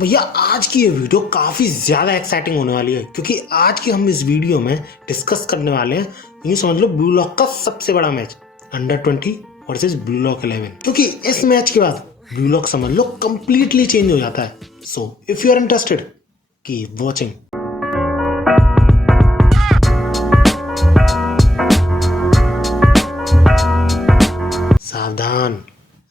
तो भैया आज की ये वीडियो काफी ज्यादा एक्साइटिंग होने वाली है, क्योंकि आज की हम इस वीडियो में डिस्कस करने वाले हैं, यूं समझ लो ब्लू लॉक का सबसे बड़ा match under 20 versus blue lock 11। क्योंकि इस मैच के बाद ब्लू लॉक समझ लो कंप्लीटली चेंज हो जाता है। So if you are interested keep watching. सावधान,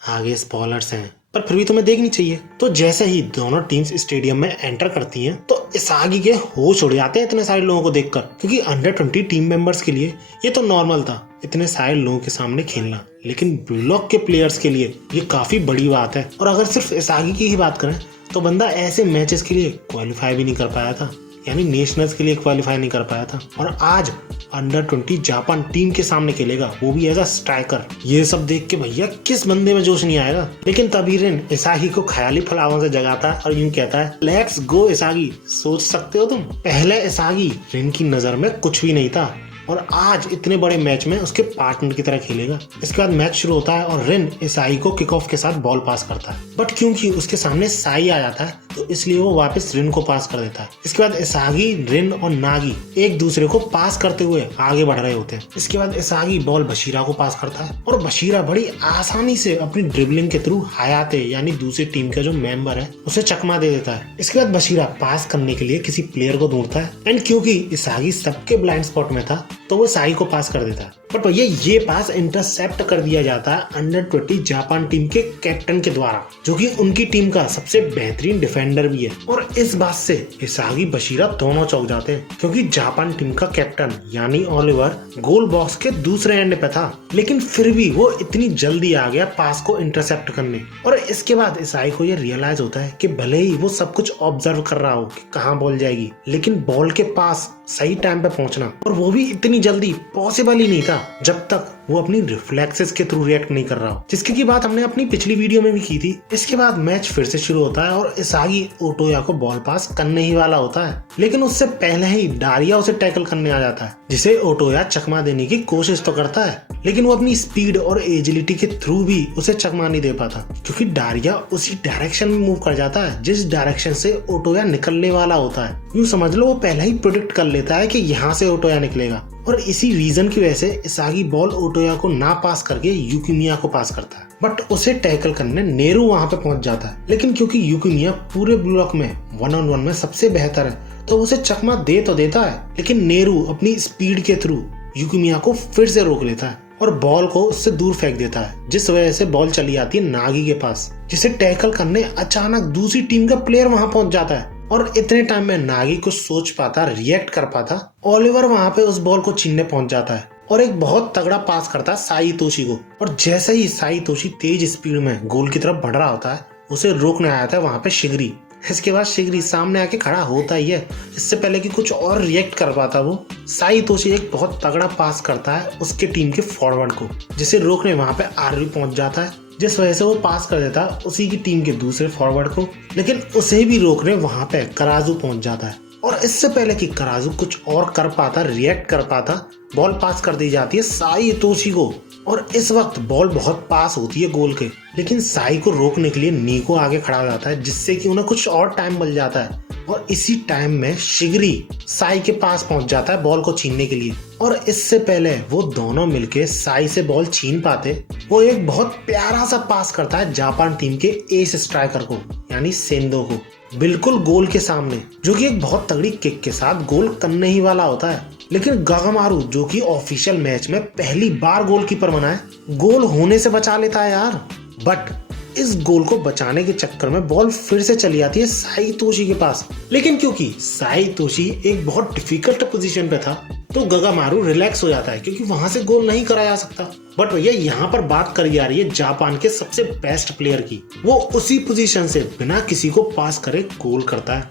आगे स्पॉयलर्स हैं, पर फिर भी तुम्हें देखनी चाहिए। तो जैसे ही दोनों टीम्स स्टेडियम में एंटर करती हैं तो इसागी के होश उड़ जाते हैं इतने सारे लोगों को देखकर, क्योंकि अंडर 20 टीम मेंबर्स के लिए ये तो नॉर्मल था इतने सारे लोगों के सामने खेलना, लेकिन ब्लू लॉक के प्लेयर्स के लिए ये काफी बड़ी बात है। और अगर सिर्फ इसागी की ही बात करें तो बंदा ऐसे मैचेस के लिए क्वालिफाई भी नहीं कर पाया था, यानी नेशनल्स के लिए क्वालिफाई नहीं कर पाया था, और आज अंडर 20 जापान टीम के सामने खेलेगा, वो भी एज अ स्ट्राइकर। ये सब देख के भैया किस बंदे में जोश नहीं आएगा। लेकिन तभी रिन इसागी को ख्याली फलावों से जगाता है और यूं कहता है, लेट्स गो इसागी। सोच सकते हो तुम, पहले इसागी रिन की नजर में कुछ भी नहीं था और आज इतने बड़े मैच में उसके पार्टनर की तरह खेलेगा। इसके बाद मैच शुरू होता है और रिन इसाई को किक ऑफ के साथ बॉल पास करता है, बट क्योंकि उसके सामने साई आ जाता है तो इसलिए वो वापस रिन को पास कर देता है। इसके बाद इसागी, रिन और नागी एक दूसरे को पास करते हुए आगे बढ़ रहे होते हैं। इसके बाद इसागी बॉल बशीरा को पास करता है और बशीरा बड़ी आसानी से अपनी ड्रिबलिंग के थ्रू हयाते यानी दूसरी टीम का जो मेंबर है उसे चकमा दे देता है। इसके बाद बशीरा पास करने के लिए किसी प्लेयर को ढूंढता है एंड क्योंकि इसागी सबके ब्लाइंड स्पॉट में था तो वो साई को पास कर देता है, बट भैया ये पास इंटरसेप्ट कर दिया जाता है अंडर 20 जापान टीम के कैप्टन के द्वारा, जो कि उनकी टीम का सबसे बेहतरीन डिफेंडर भी है। और इस बात से इसागी बशीरा दोनों चौंक जाते हैं, क्योंकि जापान टीम का कैप्टन यानी ओलिवर गोल बॉक्स के दूसरे एंड पे था, लेकिन फिर भी वो इतनी जल्दी आ गया पास को इंटरसेप्ट करने। और इसके बाद इसाई को ये रियलाइज होता है कि भले ही वो सब कुछ ऑब्जर्व कर रहा हो कि कहाँ बॉल जाएगी, लेकिन बॉल के पास सही टाइम पे पहुंचना, और वो भी इतनी जल्दी, पॉसिबल ही नहीं था जब तक वो अपनी रिफ्लेक्सेस के थ्रू रिएक्ट नहीं कर रहा हो, जिसकी की बात हमने अपनी पिछली वीडियो में भी की थी। इसके बाद मैच फिर से शुरू होता है और इसागी ओटोया को बॉल पास करने ही वाला होता है, लेकिन उससे पहले ही डारिया उसे टैकल करने आ जाता है, जिसे ओटोया चकमा देने की कोशिश तो करता है, लेकिन वो अपनी स्पीड और एजिलिटी के थ्रू भी उसे चकमा नहीं दे पाता, क्योंकि डारिया उसी डायरेक्शन में मूव कर जाता है जिस डायरेक्शन से ओटोया निकलने वाला होता है। यूं समझ लो वो पहले ही प्रेडिक्ट कर लेता है कि यहाँ से ओटोया निकलेगा, और इसी रीजन की वजह से इसागी बॉल ओटोया को ना पास करके यूकिमिया को पास करता है, बट उसे टैकल करने नेरू वहां पे पहुंच जाता है। लेकिन क्योंकि यूकिमिया पूरे ब्लू लॉक में 1-on-1 में सबसे बेहतर है तो उसे चकमा दे तो देता है, लेकिन नेरू अपनी स्पीड के थ्रू यूकिमिया को फिर से रोक लेता है और बॉल को उससे दूर फेंक देता है, जिस वजह से बॉल चली आती है नागी के पास, जिसे टैकल करने अचानक दूसरी टीम का प्लेयर वहां पहुंच जाता है। और इतने टाइम में नागी कुछ सोच पाता, रिएक्ट कर पाता, ओलिवर वहां पे उस बॉल को छीनने पहुंच जाता है और एक बहुत तगड़ा पास करता है साई तोशी को। और जैसे ही साई तोशी तेज स्पीड में गोल की तरफ बढ़ रहा होता है, उसे रोकने आया था वहां पे शिगरी। इसके बाद शिगरी सामने आके खड़ा होता ही है, इससे पहले कि कुछ और रिएक्ट कर पाता वो साई तोशी एक बहुत तगड़ा पास करता है उसके टीम के फॉरवर्ड को, जिसे रोकने वहां पे आरवी पहुंच जाता है, जिस वजह से वो पास कर देता है उसी की टीम के दूसरे फॉरवर्ड को, लेकिन उसे भी रोकने वहां पे कराजू पहुंच जाता है। और इससे पहले कि कराजू कुछ और कर पाता, रिएक्ट कर पाता, बॉल पास कर दी जाती है साई तोशी को। और इस वक्त बॉल बहुत पास होती है गोल के, लेकिन साई को रोकने के लिए नीको आगे खड़ा हो जाता है, जिससे कि उन्हें कुछ और टाइम मिल जाता है। और इसी टाइम में शिगरी साई के पास पहुंच जाता है बॉल को छीनने के लिए, और इससे पहले वो दोनों मिलके साई से बॉल छीन पाते, वो एक बहुत प्यारा सा पास करता है जापान टीम के एस स्ट्राइकर को यानी सेंदो को, बिल्कुल गोल के सामने, जो कि एक बहुत तगड़ी किक के साथ गोल करने ही वाला होता है। लेकिन गागामारू, जो कि ऑफिशियल मैच में पहली बार गोलकीपर बना है, गोल होने से बचा लेता है यार, बट इस गोल को बचाने के चक्कर में बॉल फिर से चली आती है साई तोशी के पास। लेकिन क्योंकि साई तोशी एक बहुत डिफिकल्ट पोजीशन पे था तो गागामारू रिलैक्स हो जाता है, क्योंकि वहां से गोल नहीं करा जा सकता। बट भैया यहाँ पर बात करी जा रही है जापान के सबसे बेस्ट प्लेयर की, वो उसी पोजीशन से बिना किसी को पास करे गोल करता है,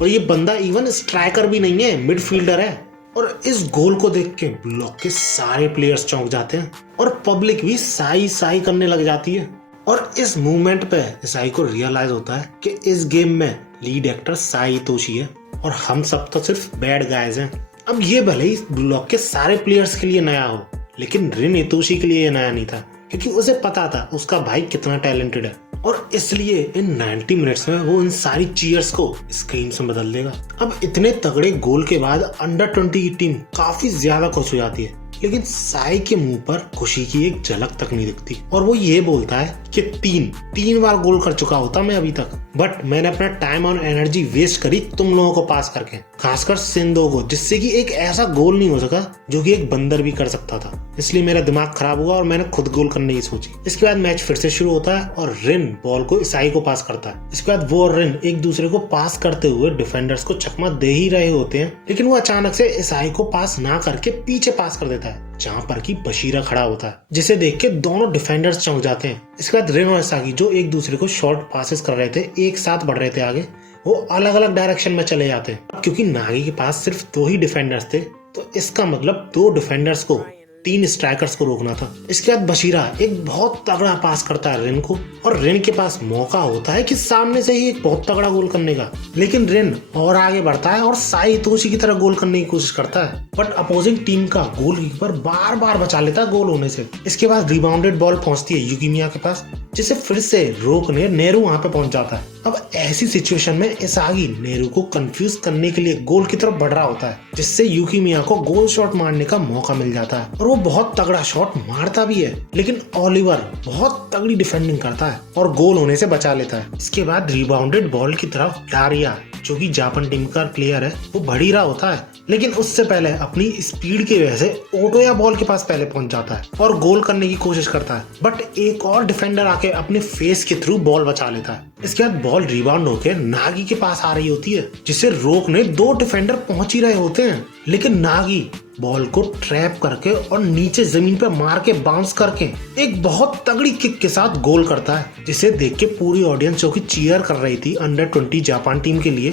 और ये बंदा इवन स्ट्राइकर भी नहीं है, मिडफील्डर है। और इस गोल को देख के ब्लू लॉक के सारे प्लेयर्स चौंक जाते हैं और पब्लिक भी साई साई करने लग जाती है। और इस मूवमेंट पे इसाई को रियलाइज होता है कि इस गेम में लीड एक्टर साई तोशी है और हम सब तो सिर्फ बैड गाइज हैं। अब ये भले ही ब्लू लॉक के सारे प्लेयर्स के लिए नया हो, लेकिन रिन इतोशी के लिए ये नया नहीं था, क्योंकि उसे पता था उसका भाई कितना टैलेंटेड है और इसलिए इन 90 मिनट्स में वो इन सारी चीयर्स को स्क्रीम्स में बदल देगा। अब इतने तगड़े गोल के बाद अंडर 20 की टीम काफी ज्यादा खुश हो जाती है, लेकिन साई के मुंह पर खुशी की एक झलक तक नहीं दिखती और वो ये बोलता है कि तीन बार गोल कर चुका होता मैं अभी तक, बट मैंने अपना टाइम और एनर्जी वेस्ट करी तुम लोगों को पास करके, खासकर सिंधो को, जिससे कि एक ऐसा गोल नहीं हो सका जो कि एक बंदर भी कर सकता था। इसलिए मेरा दिमाग खराब हुआ और मैंने खुद गोल करने की सोची। इसके बाद मैच फिर से शुरू होता है और रिन बॉल को ईसाई को पास करता है। इसके बाद वो और रिन एक दूसरे को पास करते हुए डिफेंडर्स को चकमा दे ही रहे होते हैं, लेकिन वो अचानक से ईसाई को पास ना करके पीछे पास कर देता है जहाँ पर कि बशीरा खड़ा होता है, जिसे देख के दोनों डिफेंडर्स चौंक जाते हैं। इसके बाद रिन और ईसाई जो एक दूसरे को शॉर्ट पासेस कर रहे थे, एक साथ बढ़ रहे थे आगे, वो अलग अलग डायरेक्शन में चले जाते हैं। क्योंकि नागी के पास सिर्फ 2 ही डिफेंडर्स थे, तो इसका मतलब 2 डिफेंडर्स को 3 स्ट्राइकर्स को रोकना था। इसके बाद बशीरा एक बहुत तगड़ा पास करता है रिन को और रिन के पास मौका होता है कि सामने से ही एक बहुत तगड़ा गोल करने का, लेकिन रिन और आगे बढ़ता है और साई तोशी की तरह गोल करने की कोशिश करता है, बट अपोजिंग टीम का गोलकीपर बार बार बचा लेता है गोल होने से। इसके बाद रिबाउंडेड बॉल पहुंचती है युकिमिया के पास, जिसे फिर से रोकने नेहरू वहां पे पहुंच जाता है। अब ऐसी सिचुएशन में इसागी नेहरू को कंफ्यूज करने के लिए गोल की तरफ बढ़ रहा होता है, जिससे युकिमिया को गोल शॉट मारने का मौका मिल जाता है और वो बहुत तगड़ा शॉट मारता भी है, लेकिन ओलिवर बहुत तगड़ी डिफेंडिंग करता है और गोल होने से बचा लेता है। इसके बाद रिबाउंडेड बॉल की तरफ डारिया, जो कि जापान टीम का प्लेयर है, वो बढ़ ही रहा होता है, लेकिन उससे पहले अपनी स्पीड की वजह से ओटोया बॉल के पास पहले पहुंच जाता है और गोल करने की कोशिश करता है, बट एक और डिफेंडर आके अपने फेस के थ्रू बॉल बचा लेता है। इसके बाद बॉल रिबाउंड होकर नागी के पास आ रही होती है, जिसे रोकने 2 डिफेंडर पहुंच ही रहे होते हैं, लेकिन नागी बॉल को ट्रैप करके और नीचे जमीन पे मार के बाउंस करके एक बहुत तगड़ी किक के साथ गोल करता है, जिसे देख के पूरी ऑडियंस जो कि चीयर कर रही थी अंडर 20 जापान टीम के लिए,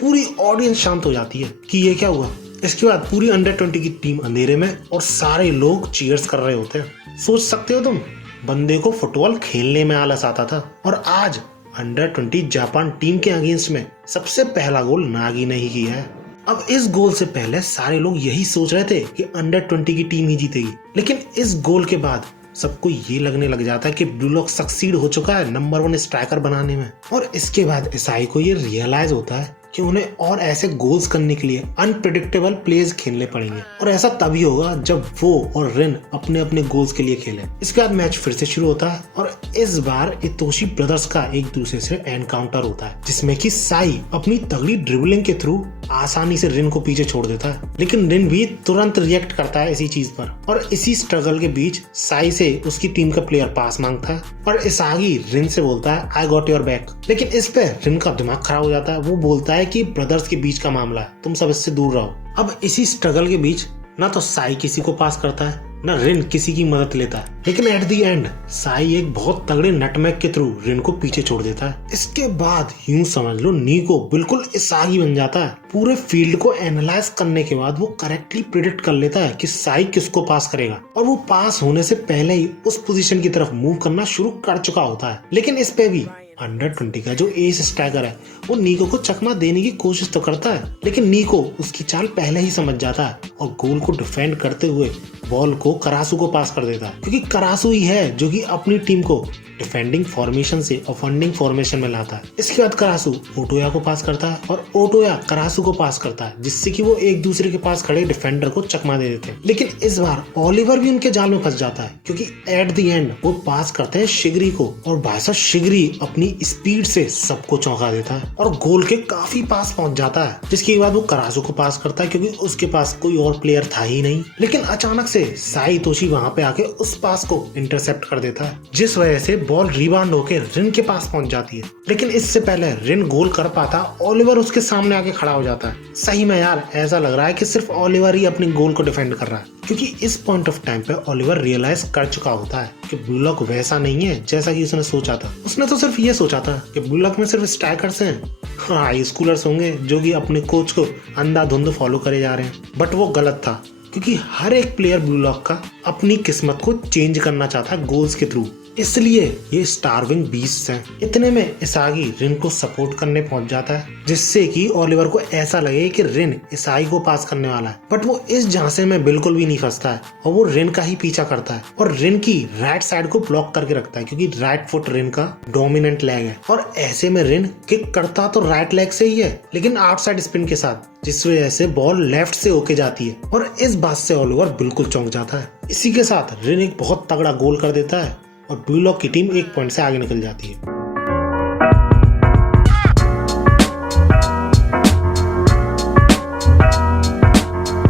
पूरी ऑडियंस शांत हो जाती है कि ये क्या हुआ। इसके बाद पूरी अंडर 20 की टीम अंधेरे में और सारे लोग चीयर्स कर रहे होते हैं। सोच सकते हो तुम, बंदे को फुटबॉल खेलने में आलस आता था और आज अंडर 20 जापान टीम के अगेंस्ट में सबसे पहला गोल नागी ने ही किया है। अब इस गोल से पहले सारे लोग यही सोच रहे थे कि अंडर 20 की टीम ही जीतेगी, लेकिन इस गोल के बाद सबको ये लगने लग जाता है कि ब्लू लॉक सक्सीड हो चुका है नंबर 1 स्ट्राइकर बनाने में। और इसके बाद ईसाई को ये रियलाइज होता है कि उन्हें और ऐसे गोल्स करने के लिए अनप्रेडिक्टेबल प्लेज खेलने पड़ेंगे, और ऐसा तभी होगा जब वो और रिन अपने अपने गोल्स के लिए खेलें। इसके बाद मैच फिर से शुरू होता है और इस बार इतोशी ब्रदर्स का एक दूसरे से एनकाउंटर होता है, जिसमें कि साई अपनी तगड़ी ड्रिबलिंग के थ्रू आसानी से रिन को पीछे छोड़ देता है, लेकिन रिन भी तुरंत रिएक्ट करता है इसी चीज पर। और इसी स्ट्रगल के बीच साई से उसकी टीम का प्लेयर पास मांगता है और इसागी रिन से बोलता है आई गॉट योर बैक, लेकिन इस पे रिन का दिमाग खराब हो जाता है। वो बोलता है कि ब्रदर्स के बीच का मामला है, तुम सब इससे दूर रहो। अब इसी स्ट्रगल के बीच ना तो साई किसी को पास करता है, ना रिन किसी की मदद लेता है, लेकिन एट द एंड साई एक बहुत तगड़े नटमैग के थ्रू रिन को पीछे छोड़ देता है। इसके बाद यूं समझ लो नीको बिल्कुल इसागी बन जाता है। पूरे फील्ड को एनालाइज करने के बाद वो करेक्टली प्रिडिक्ट कर लेता है कि साई किसको पास करेगा, और वो पास होने से पहले ही उस पोजीशन की तरफ मूव करना शुरू कर चुका होता है। लेकिन इस पे भी अंडर 20 का जो एस स्ट्राइकर है वो नीको को चकमा देने की कोशिश तो करता है, लेकिन नीको उसकी चाल पहले ही समझ जाता है और गोल को डिफेंड करते हुए बॉल को करासू को पास कर देता है, क्योंकि करासू ही है जो कि अपनी टीम को डिफेंडिंग फॉर्मेशन से अफेंडिंग फॉर्मेशन में लाता है। इसके बाद करासू ओटोया को पास करता है और ओटोया करासू को पास करता है, जिससे कि वो एक दूसरे के पास खड़े डिफेंडर को चकमा दे देते हैं। लेकिन इस बार ओलिवर भी उनके जाल में फंस जाता है, क्योंकि एट द एंड वो पास करते हैं शिगरी को, और भाई साहब शिगरी अपनी स्पीड से सबको चौंका देता है और गोल के काफी पास पहुंच जाता है। जिसके बाद वो करासू को पास करता है, क्योंकि उसके पास कोई और प्लेयर था ही नहीं। लेकिन अचानक से साई तोशी वहां पे आके उस पास को इंटरसेप्ट कर देता है, जिस वजह से बॉल रिबाउंड होकर रिन के पास पहुंच जाती है। लेकिन इससे पहले रिन गोल कर पाता, ओलिवर उसके सामने आके खड़ा हो जाता है। सही में यार ऐसा लग रहा है कि सिर्फ ओलिवर ही अपनी गोल को डिफेंड कर रहा है, क्योंकि इस पॉइंट ऑफ टाइम पे ओलिवर रियलाइज कर चुका होता है कि ब्लू लॉक वैसा नहीं है जैसा कि उसने सोचा था। उसने तो सिर्फ ये सोचा था कि ब्लू लॉक में सिर्फ स्ट्राइकर्स हैं, हाई स्कूलर्स होंगे जो कि अपने कोच को अंधाधुंध फॉलो करे जा रहे हैं, बट वो गलत था, क्योंकि हर एक प्लेयर ब्लू लॉक का अपनी किस्मत को चेंज करना चाहता है गोल्स के थ्रू। इसलिए ये स्टार्विंग बीस्ट हैं। इतने में इसागी रिन को सपोर्ट करने पहुंच जाता है, जिससे कि ओलिवर को ऐसा लगे कि रिन इसागी को पास करने वाला है, बट वो इस झांसे में बिल्कुल भी नहीं फंसता है और वो रिन का ही पीछा करता है और रिन की राइट साइड को ब्लॉक करके रखता है, क्योंकि राइट फुट रिन का डोमिनेंट लेग है और ऐसे में रिन किक करता तो राइट लेग से ही है, लेकिन आउटसाइड स्पिन के साथ, जिस वजह से बॉल लेफ्ट से होके जाती है और इस बात से ओलिवर बिल्कुल चौंक जाता है। इसी के साथ रिन एक बहुत तगड़ा गोल कर देता है और ब्लू लॉक की टीम 1 पॉइंट से आगे निकल जाती है।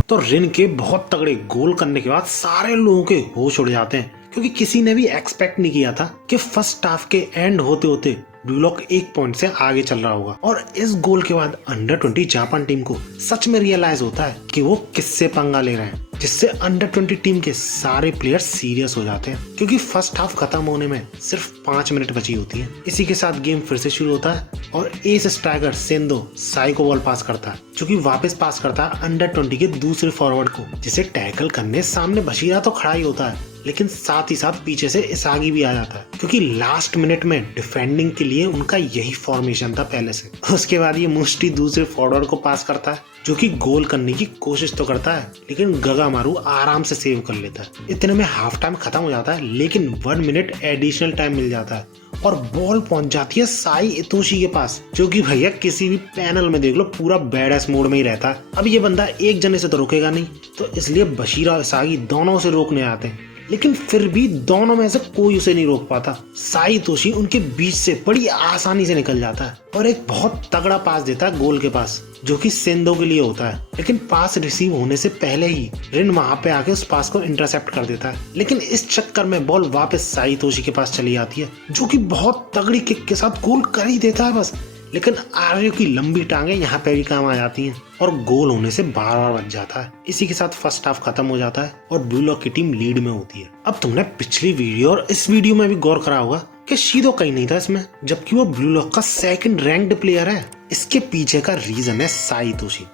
तो रिन के बहुत तगड़े गोल करने के बाद सारे लोगों के होश उड़ जाते हैं, क्योंकि किसी ने भी एक्सपेक्ट नहीं किया था कि फर्स्ट हाफ के एंड होते होते ब्लू लॉक 1 पॉइंट से आगे चल रहा होगा। और इस गोल के बाद अंडर 20 जापान टीम को सच में रियलाइज होता है कि वो किससे पंगा ले रहे हैं, जिससे अंडर 20 टीम के सारे प्लेयर्स सीरियस हो जाते हैं, क्योंकि फर्स्ट हाफ खत्म होने में सिर्फ 5 मिनट बची होती है। इसी के साथ गेम फिर से शुरू होता है और एस स्ट्राइकर सेंदो साई को बॉल पास करता है, जो कि वापस पास करता है अंडर 20 के दूसरे फॉरवर्ड को, जिसे टैकल करने सामने बशीरा तो खड़ा ही होता है, लेकिन साथ ही साथ पीछे से इसागी भी आ जाता है, क्योंकि लास्ट मिनट में डिफेंडिंग के लिए उनका यही फॉर्मेशन था पहले से। उसके बाद ये मुष्टी दूसरे फॉरवर्ड को पास करता है, जो कि गोल करने की कोशिश तो करता है, लेकिन गगामारू आराम से सेव कर लेता है। इतने में हाफ टाइम खत्म हो जाता है, लेकिन 1 मिनट एडिशनल टाइम मिल जाता है और बॉल पहुंच जाती है साई इतोशी के पास, जो कि भैया किसी भी पैनल में देख लो पूरा बैडएस मोड में ही रहता है। अब ये बंदा एक जने से तो रोकेगा नहीं, तो इसलिए बशीरा और इसागी दोनों से रोकने आते हैं, लेकिन फिर भी दोनों में से कोई उसे नहीं रोक पाता। साई तोशी उनके बीच से बड़ी आसानी से निकल जाता है और एक बहुत तगड़ा पास देता है गोल के पास, जो कि सेंदो के लिए होता है, लेकिन पास रिसीव होने से पहले ही रिन वहां पे आके उस पास को इंटरसेप्ट कर देता है। लेकिन इस चक्कर में बॉल वापस साई तोशी के पास चली जाती है, जो कि बहुत तगड़ी किक के साथ गोल कर ही देता है बस, लेकिन आर्यो की लंबी टांगे यहाँ पे भी काम आ जाती हैं और गोल होने से बार बच जाता है। इसी के साथ फर्स्ट हाफ खत्म हो जाता है और ब्लू लॉक की टीम लीड में होती है। अब तुमने पिछली वीडियो और इस वीडियो में भी गौर करा होगा कि शीदो कहीं नहीं था इसमें, जबकि वो ब्लू लॉक का सेकंड रैंक्ड प्लेयर है। इसके पीछे का रीजन है साई तोशी,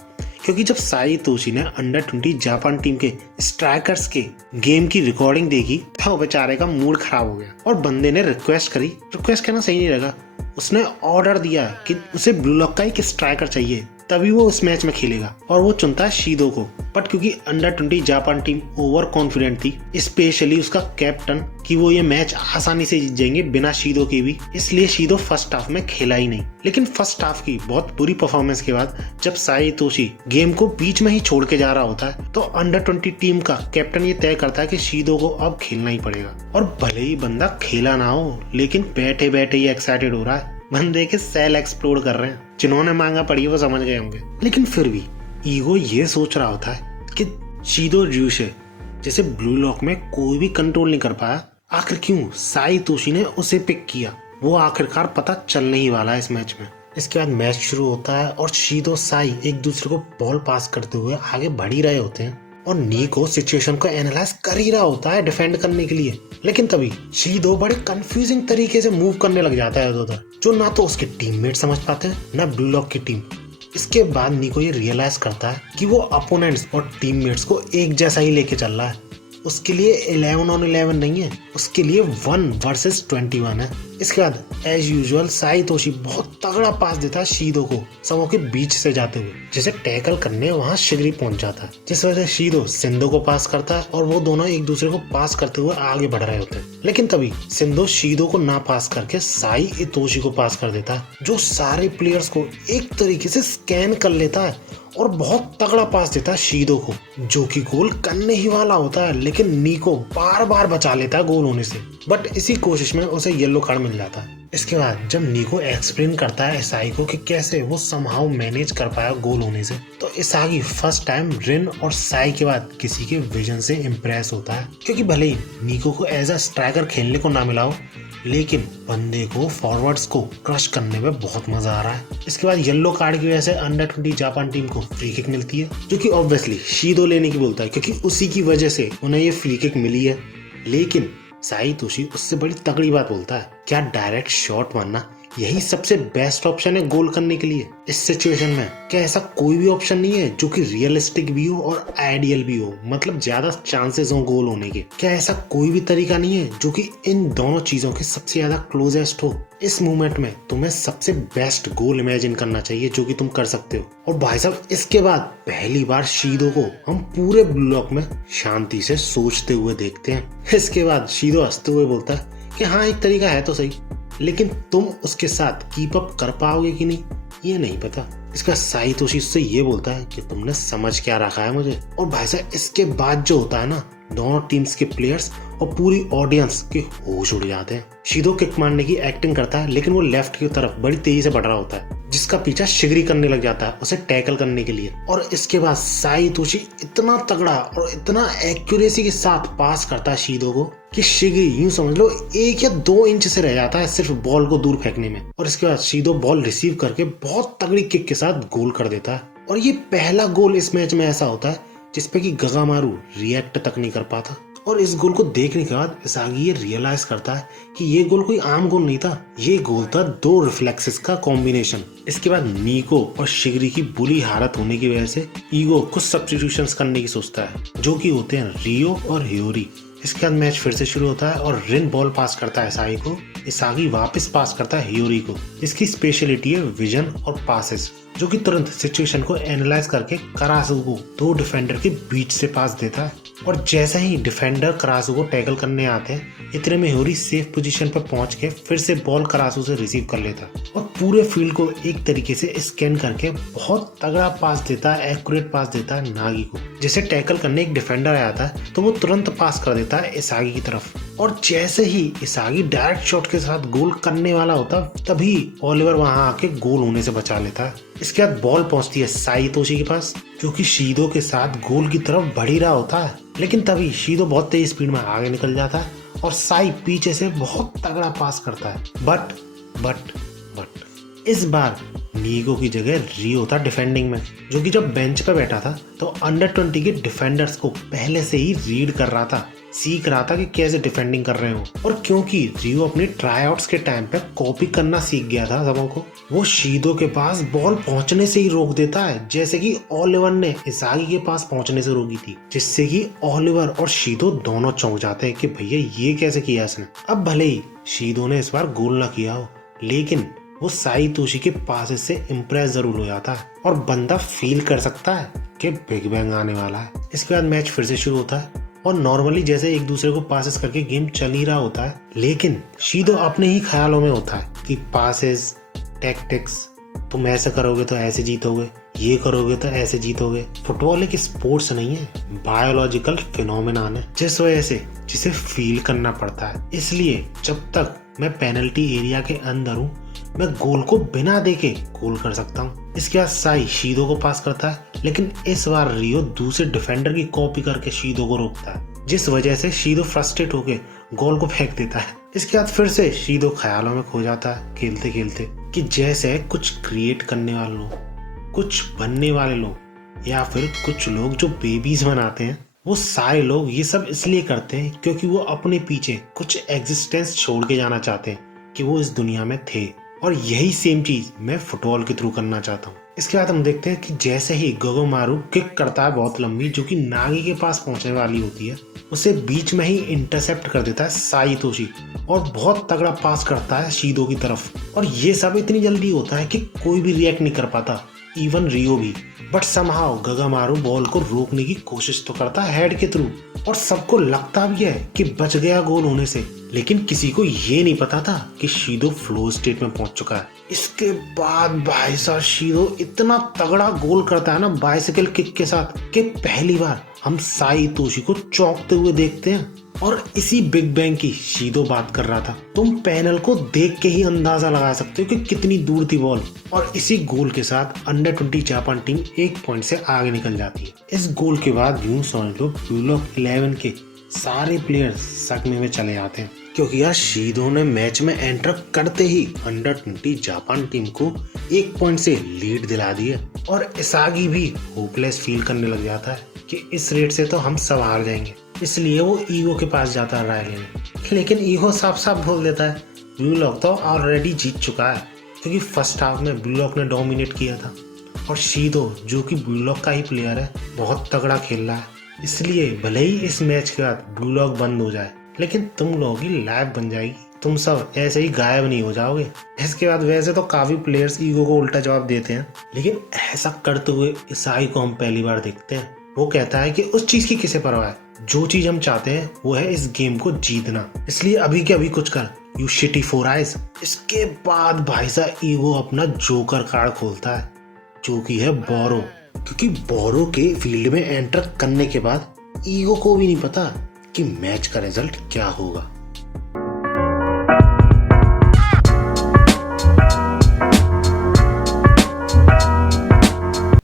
क्योंकि जब साई तोशी ने अंडर 20 जापान टीम के स्ट्राइकर्स के गेम की रिकॉर्डिंग देखी था, वो बेचारे का मूड खराब हो गया और बंदे ने रिक्वेस्ट करी, रिक्वेस्ट कहना सही नहीं लगा, उसने ऑर्डर दिया कि उसे ब्लू लॉक का एक स्ट्राइकर चाहिए, तभी वो उस मैच में खेलेगा, और वो चुनता है शीदो को। बट क्योंकि under 20 Japan team over confident थी, स्पेशली उसका कैप्टन, कि वो ये मैच आसानी से जीत जाएंगे बिना शीदो के भी, इसलिए शीदो फर्स्ट हाफ में खेला ही नहीं। लेकिन फर्स्ट हाफ की बहुत बुरी परफॉर्मेंस के बाद जब साई तोशी गेम को बीच में ही छोड़ के जा रहा होता है, तो अंडर 20 टीम का कैप्टन ये तय करता है कि शीदो को अब खेलना ही पड़ेगा। और भले ही बंदा खेला ना हो, लेकिन बैठे बैठे ही एक्साइटेड हो रहा है, बंदे के सेल एक्सप्लोड कर रहे हैं, जिन्होंने मांगा पड़ी वो समझ गए होंगे। लेकिन फिर भी ईगो ये सोच रहा होता है कि शीदो र्यूशे जैसे ब्लू लॉक में कोई भी कंट्रोल नहीं कर पाया, आखिर क्यों साई तोशी ने उसे पिक किया, वो आखिरकार पता चलने ही वाला है इस मैच में। इसके बाद मैच शुरू होता है और शीदो साई एक दूसरे को बॉल पास करते हुए आगे बढ़ ही रहे होते हैं और नीको सिचुएशन को एनालाइज कर ही रहा होता है डिफेंड करने के लिए। लेकिन तभी शीदो बड़े कंफ्यूजिंग तरीके से मूव करने लग जाता है उधर, जो ना तो उसके टीममेट समझ पाते हैं ना ब्लू लॉक की टीम। इसके बाद नीको ये रियलाइज करता है कि वो अपोनेंट्स और टीममेट्स को एक जैसा ही लेके चल रहा है। उसके लिए 11 on 11 नहीं है, उसके लिए 1 versus 21 है। इसके बाद एज यूजुअल साई तोशी बहुत तगड़ा पास देता है शीदो को सबों के बीच से जाते हुए, जिसे टैकल करने वहां शिगरी पहुंच जाता है, जिस वजह से शीदो सिंधो को पास करता है और वो दोनों एक दूसरे को पास करते हुए आगे बढ़ रहे होते हैं। लेकिन तभी सिंधो शीदो को ना पास करके साई इतोशी को पास कर देता है, जो सारे प्लेयर्स को एक तरीके से स्कैन कर लेता है और बहुत तगड़ा पास देता है शीदो को, जो कि गोल करने ही वाला होता है, लेकिन नीको बार बार बचा लेता है गोल होने से। बट इसी कोशिश में उसे येलो कार्ड मिल जाता है। इसके बाद जब नीको एक्सप्लेन करता है इसागी को कि कैसे वो समहाउ मैनेज कर पाया गोल होने से, तो इसागी फर्स्ट टाइम रिन और साई के बाद किसी के विजन से इम्प्रेस होता है, क्योंकि भले ही नीको को एज अ स्ट्राइकर खेलने को ना मिला हो, लेकिन बंदे को फॉरवर्ड्स को क्रश करने में बहुत मजा आ रहा है। इसके बाद येलो कार्ड की वजह से अंडर 20 जापान टीम को फ्री किक मिलती है, जो कि ऑब्वियसली शीदो लेने की बोलता है, क्योंकि उसी की वजह से उन्हें ये फ्री किक मिली है। लेकिन साई तोशी उससे बड़ी तगड़ी बात बोलता है, क्या डायरेक्ट शॉट मारना यही सबसे बेस्ट ऑप्शन है गोल करने के लिए इस सिचुएशन में। क्या ऐसा कोई भी ऑप्शन नहीं है जो कि रियलिस्टिक भी हो और आइडियल भी हो, मतलब ज्यादा चांसेस हो गोल होने के? क्या ऐसा कोई भी तरीका नहीं है जो कि इन दोनों चीजों के सबसे ज्यादा क्लोजेस्ट हो? इस मोमेंट में तुम्हें सबसे बेस्ट गोल इमेजिन करना चाहिए जो कि तुम कर सकते हो। और भाई साहब, इसके बाद पहली बार शीदो को हम पूरे ब्लॉक में शांति से सोचते हुए देखते हैं। इसके बाद शीदो हंसते हुए बोलता है कि हाँ, एक तरीका है तो सही, लेकिन तुम उसके साथ कीप अप कर पाओगे कि नहीं ये नहीं पता। इसका साइतोशी उससे ये बोलता है कि तुमने समझ क्या रखा है मुझे। और भाई साहब, इसके बाद जो होता है ना, दोनों टीम्स के प्लेयर्स और पूरी ऑडियंस के होश उड़ जाते हैं। शीदो किक मारने की एक्टिंग करता है, लेकिन वो लेफ्ट की तरफ बड़ी तेजी से बढ़ रहा होता है, जिसका पीछा शिगरी करने लग जाता है उसे टैकल करने के लिए। और इसके बाद साइतोशी इतना तगड़ा और इतना एक्यूरेसी के साथ पास करता है शीदो को कि शिगरी यूं समझ लो 1 या 2 इंच से रह जाता है सिर्फ बॉल को दूर फेंकने में। और इसके बाद शीदो बॉल रिसीव करके बहुत तगड़ी किक के साथ गोल कर देता है। और ये पहला गोल इस मैच में ऐसा होता है जिसपे कि गगामारू रिएक्ट तक नहीं कर पाता। और इस गोल को देखने के बाद इसागी ये रियलाइज करता है कि ये गोल कोई आम गोल नहीं था, ये गोल था 2 रिफ्लेक्सेस का कॉम्बिनेशन। इसके बाद नीको और शिगरी की बुरी हालत होने की वजह से ईगो कुछ सब्स्टिट्यूशंस करने की सोचता है, जो कि होते हैं रियो और हियोरी। इसके बाद मैच फिर से शुरू होता है और रिन बॉल पास करता है इसागी को, इसागी वापस पास करता है हियोरी को। इसकी स्पेशलिटी है विजन और पासेस, जो कि तुरंत सिचुएशन को एनालाइज करके करासु को 2 डिफेंडर के बीच से पास देता है। और जैसे ही डिफेंडर करासु को टैकल करने आते हैं, इतने में हियोरी सेफ पोजीशन पर पहुंच के फिर से बॉल करासु से रिसीव कर लेता है और पूरे फील्ड को एक तरीके से स्कैन करके बहुत तगड़ा पास देता है, एक्यूरेट पास देता है नागी को। जैसे टैकल करने एक डिफेंडर आया था तो वो तुरंत पास कर देता है इसागी की तरफ। और जैसे ही इसागी डायरेक्ट शॉट के साथ गोल करने वाला होता तभी ओलिवर वहां आके गोल होने से बचा लेता है। इसके बाद बॉल पहुंचती है साइतोशी के पास, जो कि शीदो के साथ गोल की तरफ बढ़ ही रहा होता है, लेकिन तभी शीदो बहुत तेज स्पीड में आगे निकल जाता है और साई पीछे से बहुत तगड़ा पास करता है। बट इस बार नीगो की जगह रियो था डिफेंडिंग में, जो कि जब बेंच पे बैठा था तो अंडर 20 के डिफेंडर्स को पहले से ही रीड कर रहा था, सीख रहा था कि कैसे डिफेंडिंग कर रहे हो। और क्योंकि रियो अपने ट्राईआउट्स के टाइम पे कॉपी करना सीख गया था सबों को, वो शीदो के पास बॉल पहुंचने से ही रोक देता है, जैसे कि ओलिवर ने इसागी के पास पहुंचने से रोकी थी, जिससे कि ओलिवर और शीदो दोनों चौंक जाते हैं कि भैया ये कैसे किया इसने। अब भले ही शीदो ने इस बार गोल ना किया हो, लेकिन वो साइतोशी के पास से इम्प्रेस जरूर हो जाता है और बंदा फील कर सकता है कि बिग बैंग आने वाला है। इसके बाद मैच फिर से शुरू होता है और नॉर्मली जैसे एक दूसरे को पासेस करके गेम चल ही रहा होता है, लेकिन शीदो अपने ही ख्यालों में होता है कि पासेस, टैक्टिक्स, तुम ऐसे करोगे तो ऐसे जीतोगे, ये करोगे तो ऐसे जीतोगे। फुटबॉल एक स्पोर्ट्स नहीं है, बायोलॉजिकल फिनोमेनन है, जिस वजह से जिसे फील करना पड़ता है। इसलिए जब तक मैं पेनल्टी एरिया के अंदर हूँ, मैं गोल को बिना देखे गोल कर सकता हूँ। इसके बाद साई शीदो को पास करता है, लेकिन इस बार रियो दूसरे डिफेंडर की कॉपी करके शीदो को रोकता है, जिस वजह से शीदो फ्रस्ट्रेट होकर गोल को फेंक देता है। इसके बाद फिर से शीदो ख्यालों में खो जाता है खेलते खेलते कि जैसे कुछ क्रिएट करने वाले लोग, कुछ बनने वाले लोग, या फिर कुछ लोग जो बेबीज बनाते हैं, वो सारे लोग ये सब इसलिए करते हैं क्योंकि वो अपने पीछे कुछ एग्जिस्टेंस छोड़ के जाना चाहते हैं कि वो इस दुनिया में थे। और यही सेम चीज मैं फुटबॉल के थ्रू करना चाहता हूँ। इसके बाद हम देखते हैं कि जैसे ही गगोमारू किक करता है बहुत लंबी, जो कि नागी के पास पहुंचने वाली होती है, उसे बीच में ही इंटरसेप्ट कर देता है साइतोशी और बहुत तगड़ा पास करता है शीदो की तरफ। और ये सब इतनी जल्दी होता है कि कोई भी रिएक्ट नहीं कर पाता, इवन रियो भी। बट समहाउ गगामारू बॉल को रोकने की कोशिश तो करता है हेड के थ्रू, और सबको लगता भी है कि बच गया गोल होने से, लेकिन किसी को ये नहीं पता था कि शीदो फ्लो स्टेट में पहुंच चुका है। इसके बाद भाई साहब शीदो इतना तगड़ा गोल करता है ना बाइसिकल किक के साथ, कि पहली बार हम साइतोशी को चौंकते हुए देखते हैं। और इसी बिग बैंग की शीदो बात कर रहा था, तुम पैनल को देख के ही अंदाजा लगा सकते हो कि कितनी दूर थी बॉल। और इसी गोल के साथ अंडर 20 जापान टीम 1 पॉइंट से आगे निकल जाती है। इस गोल के बाद यूं समझ लो ब्लॉक 11 के सारे प्लेयर्स सदमे में चले जाते हैं, क्योंकि यार शीदो ने मैच में एंटर करते ही अंडर 20 जापान टीम को 1 पॉइंट से लीड दिला दी है। और इसागी भी होपलेस फील करने लग जाता है कि इस रेट से तो हम सब हार जाएंगे। इसलिए वो ईगो के पास जाता है राय लेने, लेकिन ईगो साफ साफ बोल देता है ब्लू लॉक तो ऑलरेडी जीत चुका है, क्योंकि फर्स्ट हाफ में ब्लू लॉक ने डोमिनेट किया था और शीदो जो कि ब्लू लॉक का ही प्लेयर है बहुत तगड़ा खेल रहा है। इसलिए भले ही इस मैच के बाद ब्लू लॉक बंद हो जाए, लेकिन तुम लोगों की लाइफ बन जाएगी, तुम सब ऐसे ही गायब नहीं हो जाओगे। इसके बाद वैसे तो काफी प्लेयर्स ईगो को उल्टा जवाब देते हैं, लेकिन ऐसा करते हुए ईसाई को हम पहली बार देखते हैं। वो कहता है कि उस चीज की किसे परवाह है, जो चीज हम चाहते हैं वो है इस गेम को जीतना, इसलिए अभी के अभी कुछ कर, यू शिटी फोर आइज। इसके बाद भाई साहब ईगो अपना जोकर कार्ड खोलता है, जो कि है बोरो, क्योंकि बोरो के फील्ड में एंटर करने के बाद ईगो को भी नहीं पता कि मैच का रिजल्ट क्या होगा।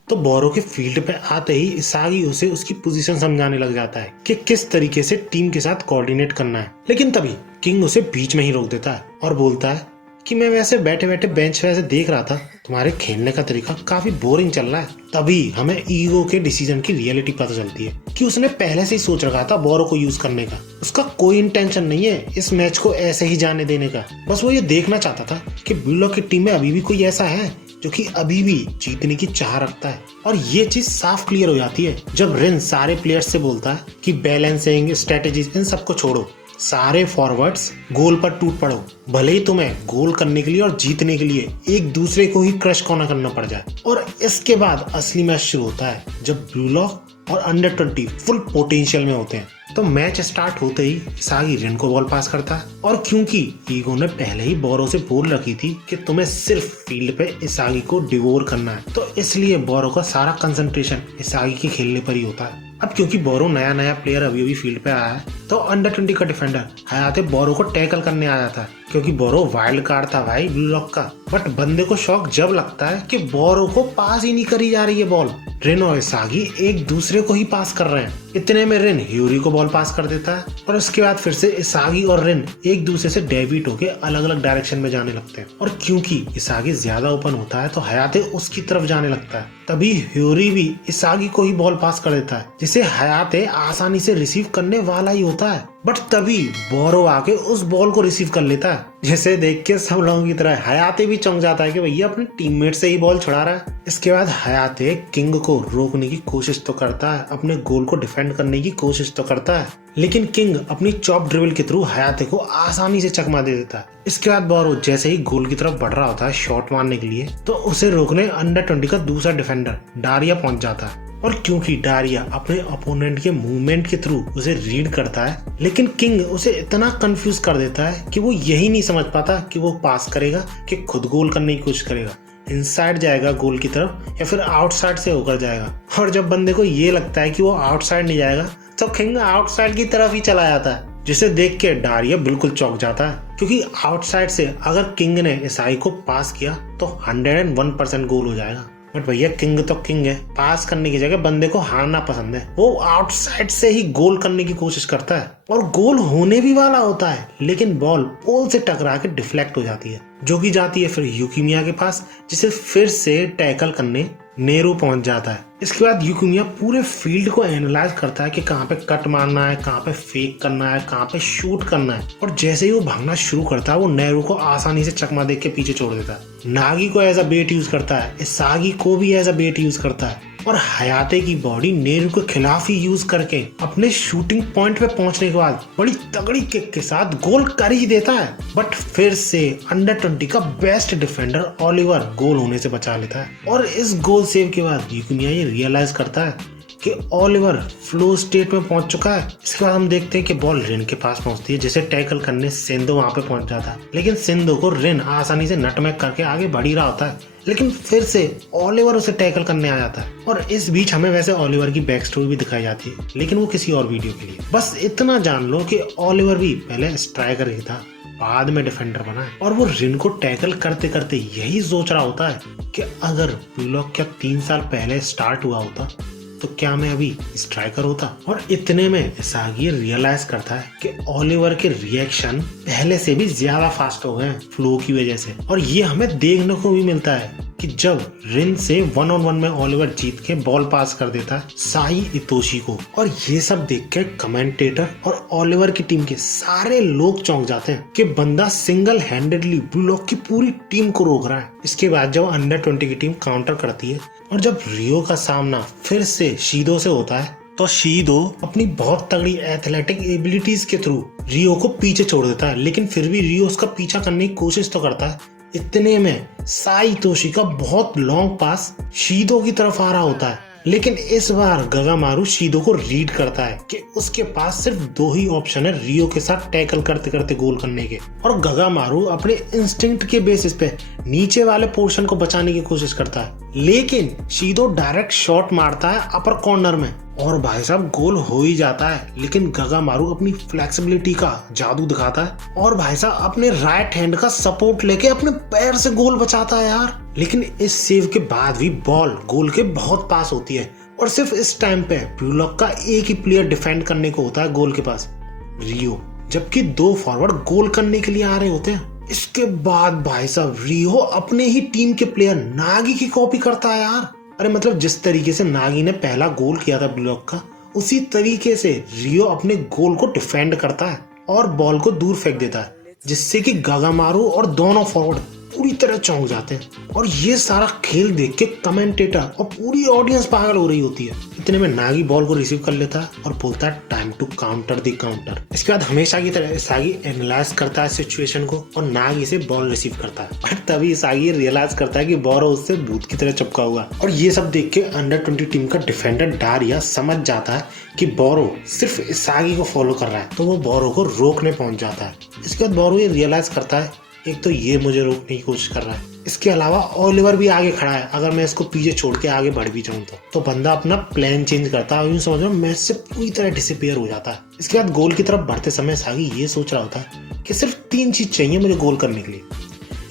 तो बोरो के फील्ड पे आते ही इसागी उसे उसकी पोजीशन समझाने लग जाता है कि किस तरीके से टीम के साथ कोऑर्डिनेट करना है, लेकिन तभी किंग उसे बीच में ही रोक देता है और बोलता है कि मैं वैसे बैठे बैठे बेंच पे ऐसे देख रहा था, तुम्हारे खेलने का तरीका काफी बोरिंग चल रहा है। तभी हमें ईगो के डिसीजन की रियलिटी पता चलती है कि उसने पहले से ही सोच रखा था बोरो को यूज करने का। उसका कोई इंटेंशन नहीं है इस मैच को ऐसे ही जाने देने का, बस वो ये देखना चाहता था कि ब्लू लॉक की टीम में अभी भी कोई ऐसा है जो कि अभी भी जीतने की चाह रखता है। और ये चीज साफ क्लियर हो जाती है जब रिन सारे प्लेयर्स से बोलता है कि बैलेंसिंग, स्ट्रेटेजीज, इन सबको छोड़ो, सारे फॉरवर्ड्स गोल पर टूट पड़ो, भले ही तुम्हें गोल करने के लिए और जीतने के लिए एक दूसरे को ही क्रश कोना करना पड़ जाए। और इसके बाद असली मैच शुरू होता है जब ब्लू लॉक और अंडर 20 फुल पोटेंशियल में होते हैं। तो मैच स्टार्ट होते ही इसागी रिन को बॉल पास करता है, और क्योंकि ईगो ने पहले ही बोरो से बोल रखी थी कि तुम्हें सिर्फ फील्ड पे इसागी को डिवोर करना है, तो इसलिए बोरो का सारा कंसंट्रेशन इसागी के खेलने पर ही होता है। अब क्योंकि बोरो नया प्लेयर अभी फील्ड पे आया है, तो अंडर 20 का डिफेंडर हयाते बोरो को टैकल करने आ जाता है, क्योंकि बोरो वाइल्ड कार्ड था भाई ब्लू लॉक का। बट बंदे को शॉक जब लगता है कि बोरो को पास ही नहीं करी जा रही है बॉल, रिन और इसागी एक दूसरे को ही पास कर रहे हैं। इतने में रिन ह्यूरी को बॉल पास कर देता है, और उसके बाद फिर से इसागी और रिन एक दूसरे से डेविट होके अलग अलग डायरेक्शन में जाने लगते हैं। और क्योंकि इसागी ज्यादा ओपन होता है तो हयाते उसकी तरफ जाने लगता है। तभी ह्यूरी भी इसागी को ही बॉल पास कर देता है, जिसे हयाते आसानी से रिसीव करने वाला ही होता है। बट तभी बोरो आके उस बॉल को रिसीव कर लेता है, जिसे देख के सब लोगों की तरह हयाते भी चौंक जाता है कि भैया अपने टीममेट से ही बॉल छुड़ा रहा है। इसके बाद हयाते किंग को रोकने की कोशिश तो करता है, अपने गोल को डिफेंड करने की कोशिश तो करता है, लेकिन किंग अपनी चॉप ड्रिबल के थ्रू हयाते को आसानी से चकमा दे देता है। इसके बाद बोरो जैसे ही गोल की तरफ बढ़ रहा होता है शॉट मारने के लिए, तो उसे रोकने अंडर 20 का दूसरा डिफेंडर डारिया पहुंच जाता है। और क्योंकि डारिया अपने अपोनेंट के मूवमेंट के थ्रू उसे रीड करता है, लेकिन किंग उसे इतना कंफ्यूज कर देता है कि वो यही नहीं समझ पाता कि वो पास करेगा कि खुद गोल करने की कोशिश करेगा, इनसाइड जाएगा गोल की तरफ या फिर आउटसाइड से होकर जाएगा। और जब बंदे को ये लगता है कि वो आउटसाइड नहीं जाएगा, तो किंग आउटसाइड की तरफ ही चला जाता है, जिसे देख के डारिया बिल्कुल चौंक जाता है, क्योंकि आउटसाइड से अगर किंग ने इसाई को पास किया तो 101% गोल हो जाएगा। बट भैया किंग तो किंग है, पास करने की जगह बंदे को हारना पसंद है। वो आउटसाइड से ही गोल करने की कोशिश करता है और गोल होने भी वाला होता है, लेकिन बॉल पोल से टकरा के डिफ्लेक्ट हो जाती है, जो कि जाती है फिर यूकिमिया के पास, जिसे फिर से टैकल करने नेरू पहुंच जाता है। इसके बाद यूकिमिया पूरे फील्ड को एनालाइज करता है कि कहाँ पे कट मारना है, कहाँ पे फेक करना है, कहाँ पे शूट करना है, और जैसे ही वो भागना शुरू करता है वो नेरू को आसानी से चकमा देख के पीछे छोड़ देता है। नागी को एज अ बेट यूज करता है, इसागी को भी एज अ बेट यूज करता है, और हयाते की बॉडी नेरू के खिलाफ ही यूज करके अपने शूटिंग पॉइंट पे पहुंचने के बाद बड़ी तगड़ी किक के साथ गोल कर ही देता है। बट फिर से अंडर 20 का बेस्ट डिफेंडर ओलिवर गोल होने से बचा लेता है, और इस गोल सेव के बाद यूकिमिया ये रियलाइज करता है कि ओलिवर फ्लो स्टेट में पहुंच चुका है। इसके बाद हम देखते हैं कि बॉल रिन के पास पहुंचती है, जिसे टैकल करने सिंधो वहां पे पहुंच जाता है, लेकिन सिंधो को रिन आसानी से नटमैक करके आगे बढ़ ही रहा होता है, लेकिन फिर से ओलिवर उसे टैकल करने आ जाता है। और इस बीच हमें वैसे ओलिवर की बैक स्टोरी भी दिखाई जाती है, लेकिन वो किसी और वीडियो के लिए। बस इतना जान लो कि ओलिवर भी पहले स्ट्राइकर ही था, बाद में डिफेंडर बना है, और वो रिन को टैकल करते करते यही सोच रहा होता है कि अगर ब्लू लॉक क्या 3 साल पहले स्टार्ट हुआ होता तो क्या मैं अभी स्ट्राइकर होता। और इतने में इसागी रियलाइज करता है कि ओलिवर के रिएक्शन पहले से भी ज्यादा फास्ट हो गए हैं फ्लो की वजह से, और ये हमें देखने को भी मिलता है कि जब रिन से 1-on-1 में ओलिवर जीत के बॉल पास कर देता है साई इतोशी को, और ये सब देख के कमेंटेटर और ओलिवर की टीम के सारे लोग चौंक जाते हैं कि बंदा सिंगल हैंडेडली ब्लू लॉक की पूरी टीम को रोक रहा है। इसके बाद जब अंडर 20 की टीम काउंटर करती है और जब रियो का सामना फिर से शीदो से होता है तो शीदो अपनी बहुत तगड़ी एथलेटिक एबिलिटीज के थ्रू रियो को पीछे छोड़ देता है, लेकिन फिर भी रियो उसका पीछा करने की कोशिश तो करता है। इतने में साई तोशी का बहुत लॉन्ग पास शीदो की तरफ आ रहा होता है, लेकिन इस बार गगामारू शीदो को रीड करता है कि उसके पास सिर्फ 2 ही ऑप्शन है रियो के साथ टैकल करते करते गोल करने के, और गगामारू अपने इंस्टिंक्ट के बेसिस पे नीचे वाले पोर्शन को बचाने की कोशिश करता है, लेकिन शीदो डायरेक्ट शॉट मारता है अपर कॉर्नर में और भाई साहब गोल हो ही जाता है। लेकिन गगामारू अपनी फ्लेक्सिबिलिटी का जादू दिखाता है और भाई साहब अपने राइट हैंड का सपोर्ट लेके अपने पैर से गोल बचाता है यार। लेकिन इस सेव के बाद भी बॉल गोल के बहुत पास होती है और सिर्फ इस टाइम पे ब्लू लॉक का एक ही प्लेयर डिफेंड करने को होता है गोल के पास, रियो, जबकि 2 फॉरवर्ड गोल करने के लिए आ रहे होते हैं। इसके बाद भाई साहब रियो अपने ही टीम के प्लेयर नागी की कॉपी करता है यार। अरे मतलब जिस तरीके से नागी ने पहला गोल किया था ब्लू लॉक का, उसी तरीके से रियो अपने गोल को डिफेंड करता है और बॉल को दूर फेंक देता है, जिससे कि गगामारू और दोनों फॉरवर्ड पूरी तरह चौंक जाते हैं। और ये सारा खेल देख के कमेंटेटर और पूरी ऑडियंस पागल हो रही होती है। इतने में नागी बॉल को रिसीव कर लेता है और बोलता है time to counter the counter. इसके बाद हमेशा की तरह इसागी एनालाइज करता है सिचुएशन को और नागी से बॉल रिसीव करता है, पर तभी इसागी रियलाइज करता है कि बोरो उससे भूत की तरह चिपका हुआ। और ये सब देख के अंडर 20 टीम का डिफेंडर डारिया समझ जाता है कि बोरो सिर्फ इसागी को फॉलो कर रहा है, तो वो बोरो को रोकने पहुंच जाता है। इसके बाद बोरो ये रियलाइज करता है एक तो ये मुझे रोकने की कोशिश कर रहा है, इसके अलावा ओलिवर भी आगे खड़ा है, अगर मैं इसको पीछे छोड़ के आगे बढ़ भी जाऊं तो बंदा अपना प्लान चेंज करता है और यूं समझ लो मैच से पूरी तरह डिसअपीयर हो जाता है। इसके बाद गोल की तरफ बढ़ते समय सागी ये सोच रहा होता है कि सिर्फ 3 चीज चाहिए मुझे गोल करने के लिए।